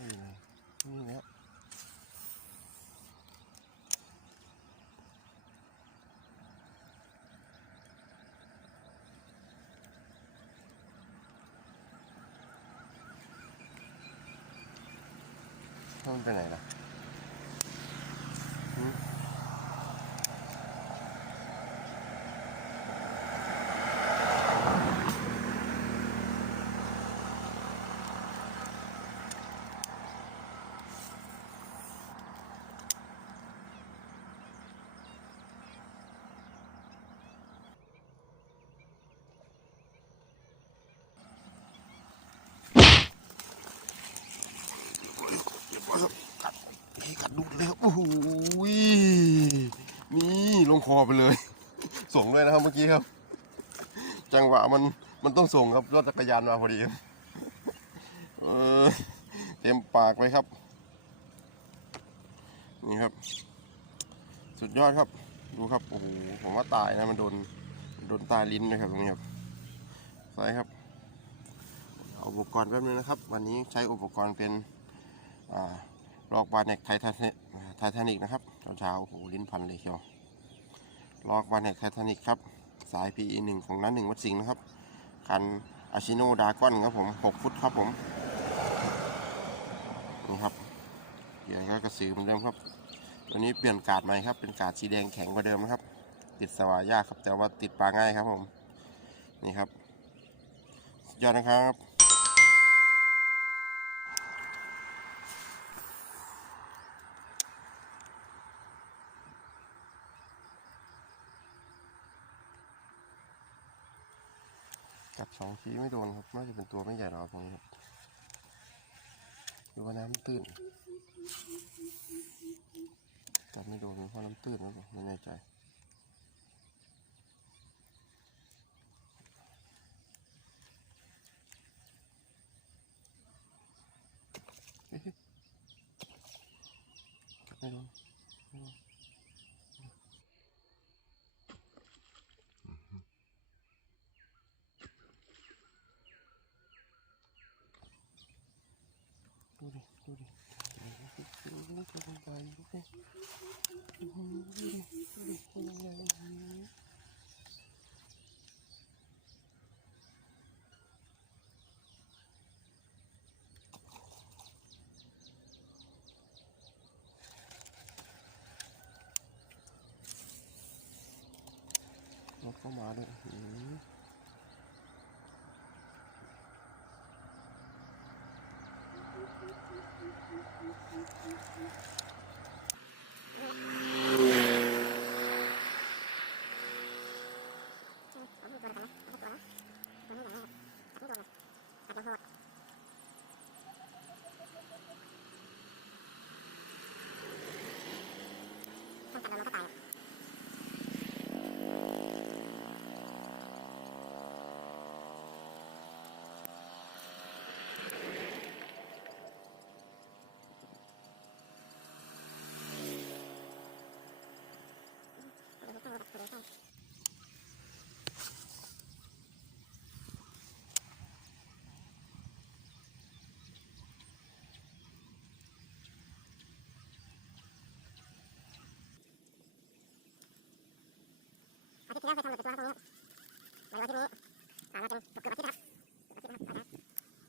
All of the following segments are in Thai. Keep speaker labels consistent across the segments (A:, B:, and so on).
A: いいねいいねほん。でないな นี่ลยครับโอ้โหนี่ลงคอไปเลย ส่งเลยนะครับเมื่อกี้ครับ จังหวะมันมันต้องส่งครับรถจักรยานมาพอดีครับเออเต็มปากเลยครับ นี่ครับ สุดยอดครับ ดูครับโอ้โหผมว่าตายนะมันโดนโดนตาลิ้นนะครับตรงนี้ครับใช่ครับเอาอุปกรณ์แป๊บนึงนะครับ วันนี้ใช้อุปกรณ์เป็นอ่า ลอกบาเน็กไททานิกไททานิกนะครับเช้าๆโอ้โหลิ้นพันเลยเชียวลอกบาเน็กไททานิกครับ สาย PE หนึ่งของนั้นหนึ่งวัดสิงห์นะครับ คันอาชิโนดากอนครับผมหกฟุตครับผมนี่ครับเหยื่อก็กระสือเหมือนเดิมครับตัวนี้เปลี่ยนกาดใหม่ครับ เป็นกาดสีแดงแข็งกว่าเดิมนะครับ ติดสวายยากครับแต่ว่าติดปลาง่ายครับผม นี่ครับยอดนะครับ กัดสองทีไม่โดนครับน่าจะเป็นตัวไม่ใหญ่หรอกตรงนี้ครับหรือว่าน้ำตื้นกัดไม่โดนเพราะน้ำตื้นหรือเปล่าไม่แน่ใจกัดไม่โดนไม่โดน ดูดิดูดิดูดิดูดิตัวใหญ่ดูดิดูดิดูดิตัวใหญ่อื้อหือรถเข้ามาด้วย อื้อหื
B: นี้เคยทำหลุดไปตัวตรงนี้มาดูอาทิตย์นี้ผ่านมาเป็นเกือบอาทิตย์ครับเกือบอาทิตย์ครับ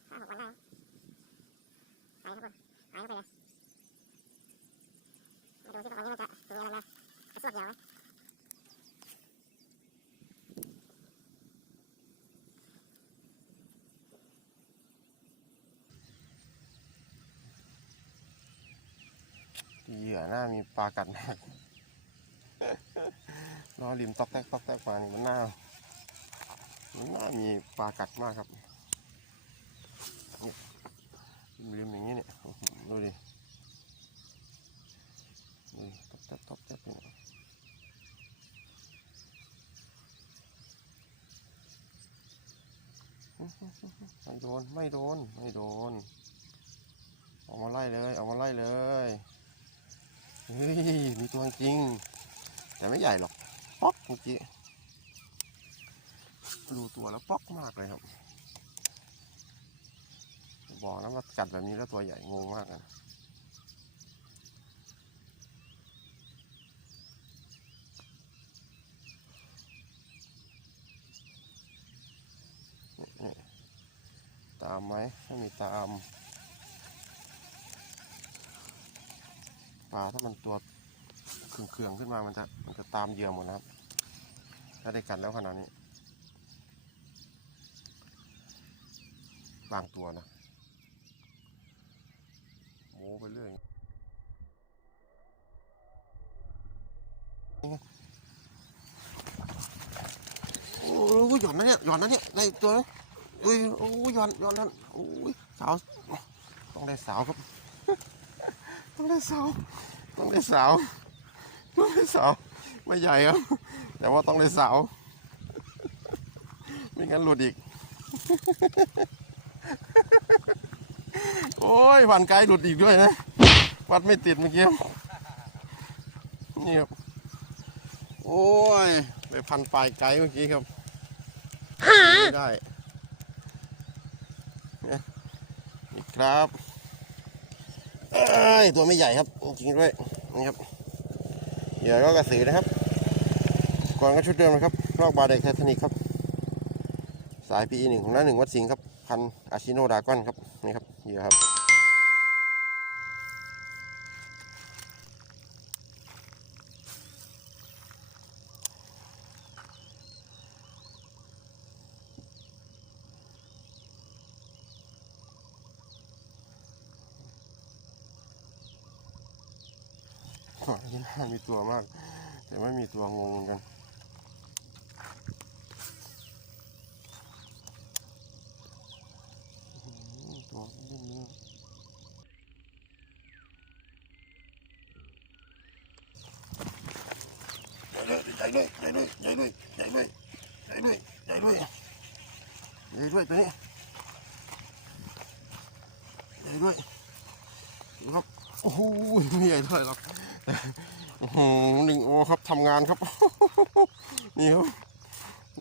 B: ผ่านมาห้าหกวันได้หายครับหายเข้าไปเลยมาดูซิว่าวันนี้มันจะมีอะไรมากระซวกยาวไหม
A: เหยื่อหน้ามีปลากัดมาก ล้อริมตอกแตกตอกแตกมานี่มันหน้ามันหน้ามีปลากัดมากครับนี่ริมอย่างนี้เนี่ยดูดิดูตอกแตกตอกแตกเนี่ยไม่โดนไม่โดนไม่โดนออกมาไล่เลยออกมาไล่เลยเฮ้ยมีตัวจริง แต่ไม่ใหญ่หรอก เมื่อกี้ดูตัวแล้วป๊อกมากเลยครับ บอกนะว่ากัดแบบนี้แล้วตัวใหญ่งงมากนะตามไหมไม่มีตามปลาถ้ามันตัวเคืองๆขึ้นมามันจะมันจะตามเหยื่อหมดนะครับ ถ้าได้กัดแล้วขนาดนี้ บางตัวนะโม้ไปเรื่อยโอ้ยหย่อนนะเนี่ยหย่อนนะเนี่ยได้ตัวนะอุ้ยโอ้ยหย่อนหย่อนนั่นโอ้ยสาวต้องได้สาวครับ ต้องได้สาวต้องได้สาวต้องได้สาว ไม่ใหญ่ครับ แต่ว่าต้องได้สา ไม่งั้นหลุดอีก โอ้ยผ่านไกลหลุดอีกด้วยนะ วัดไม่ติดเมื่อกี้นี่ครับ โอ้ย ไปพันปลายไกลเมื่อกี้ครับไม่ได้เนี่ยนี่ครับตัวไม่ใหญ่ครับ จริงด้วยนี่ครับ เหยื่อก็กระสือนะครับก่อนก็ชุดเดิมนะครับลอกบาเด็กไททานิกครับ สาย PE หนึ่งของน้าหนึ่งวัดสิงห์ครับพันอาชิโนดากอนครับ นี่ครับเหยื่อครับ ยี่น่ามีตัวมาก แต่ไม่มีตัวงงเหมือนกันอื้อหือตัวนิ่มๆใหญ่เลยใหญ่เลยใหญ่เลยใหญ่เลยใหญ่เลยใหญ่เลยใหญ่ด้วยตัวนี้ใหญ่ด้วยครับโอ้โหไม่ใหญ่เท่าไหร่รอก หนึ่งโอครับทำงานครับ นี่ครับ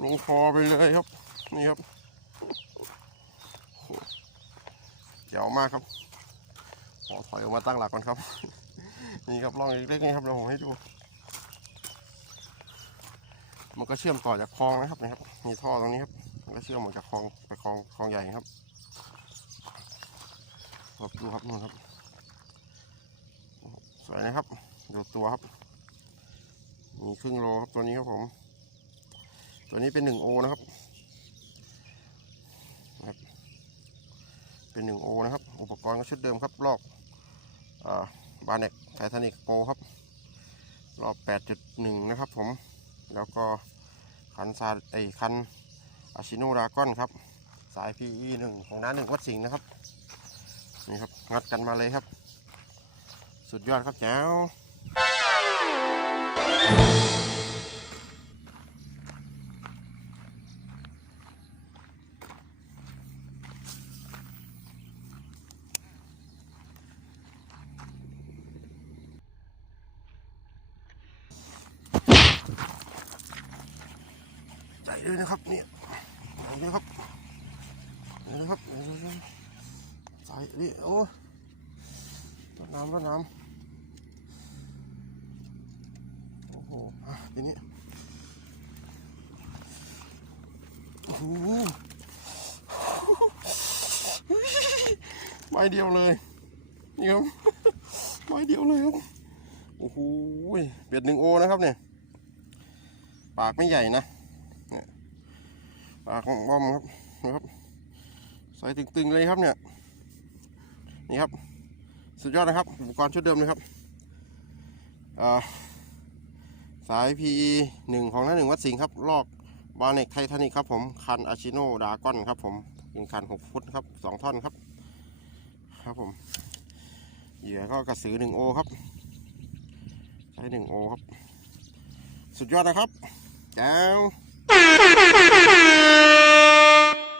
A: ลงคอไปเลยครับ นี่ครับเจ๋วมากครับขอถอยออกมาตั้งหลักก่อนครับ นี่ครับลองเล็กๆนี่ครับเดี๋ยวผมให้ดู มันก็เชื่อมต่อจากคลองนะครับนะครับ มีท่อตรงนี้ครับมันก็เชื่อมออกจากคลองไปคลองคลองใหญ่ครับครับดูครับนู่นครับ สวยนะครับ ดูตัวครับ มีครึ่งโลครับตัวนี้ครับผม ตัวนี้เป็นหนึ่งโอนะครับเป็นหนึ่งโอนะครับ อุปกรณ์ก็ชุดเดิมครับลอกบาเน็กไททานิกโปครับ รอบ 8.1 นะครับผม แล้วก็คันซาไอคันอาชิโนดากอนครับ สาย PE 1ของน้าหนึ่งวัดสิงห์นะครับ นี่ครับ งัดกันมาเลยครับ สุดยอดครับแจ๋ว ใจเลยนะครับเนี่ยใจเลยครับนี่นะครับใส่นี่โอ้ต้นน้ำต้นน้ำโอ้โหอะทีนี้โอ้โหไม้เดียวเลยนี่ครับไม้เดียวเลยครับโอ้โหเบ็ดหนึ่งโอนะครับเนี่ยปากไม่ใหญ่นะ ปากของบอมครับนะครับใส่ตึงๆเลยครับเนี่ยนี่ครับสุดยอดนะครับอุปกรณ์ชุดเดิมเลยครับสาย PE หนึ่งของน้าหนึ่งวัดสิงห์ครับ ลอกบาเน็กไททานิกครับผม คันอาชิโนดากอนครับผมเป็นคันหกฟุตครับสองท่อนครับ ครับผม เหยื่อก็กระสือหนึ่งโอครับ ใช้หนึ่งโอครับ สุดยอดนะครับแจ้ว